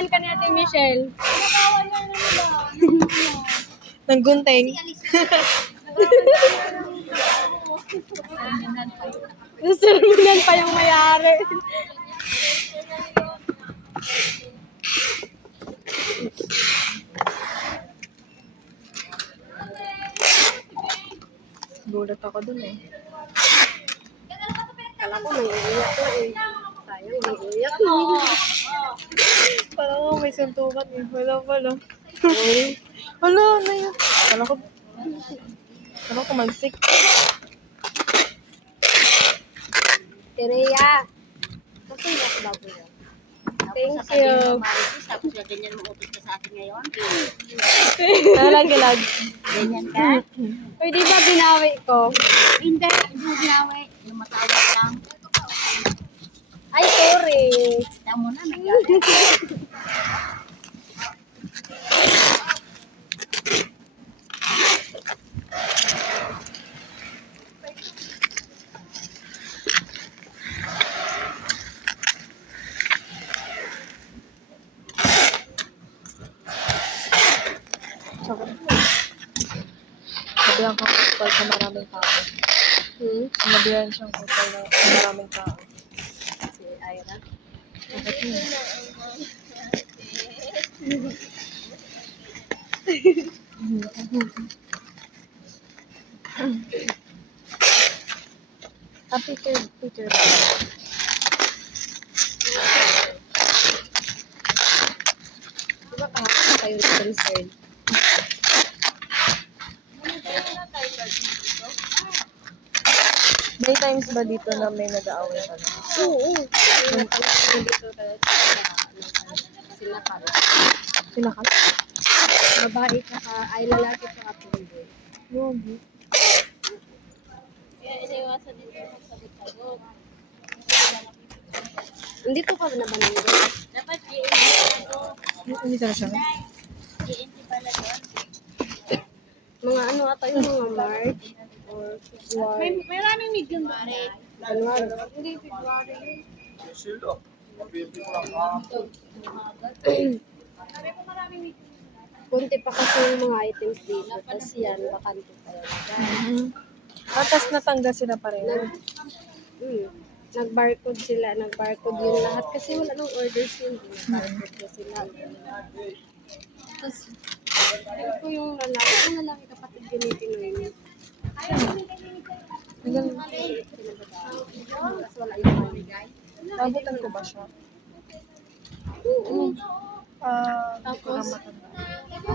Tinignan ka ni Ate Michelle. Nanggunting. Nasermonan pa yung may-ari. Gulat ako dun eh. Kala ko may iiyak na eh. Sayang, may iiyak na. Parang may suntukan eh. Wala pala. Wala na yun. Kala ko tumalsik. Tereya. Masaya ka ba po yan? Thank you. Tapos na ganyan mo utos ka sa akin ngayon. Nalagilag. Ganyan ka? Uy, di ba binawi ko? Hindi, hindi ginawa. Yung matawag lang. Ay, sorry. Tamo na, nagalit. Sabihan kang kupal sa maraming tao. Sabihan siyang kupal na sa maraming tao. Si Ira. Bakit yun? Peter. Di ba kahapon kayo concern? May times ba dito na may nag-aaway ka na? Oo. Nandito tayo sila ka. Sila ka? Babae ka ay lalaki ka kapilin. Yogi. Iniwasan din ko magsalit ka doon. Nandito ka na ba nandito? Dapat GNT pala doon. Hindi ka na siya? GNT pala doon. Mga ano ata yung mga March or February. May maraming medium pare. January. Hindi, February. Kunti pa kasi yung mga items dito. Tapos yan, bakante pa yan. Tapos natanggal sila pareho. Nag-barcode sila. Nag-barcode yun lahat. Kasi wala nang orders yun. Nag-barcode na sila. Tapos, ito ko yung lalaki. Yung lalaki kapatid yun yung Pinoy niya. Hanggang Tapos wala yung maligay. nabutan ko ba siya? Oo. Hindi ko na Tapos, matanda.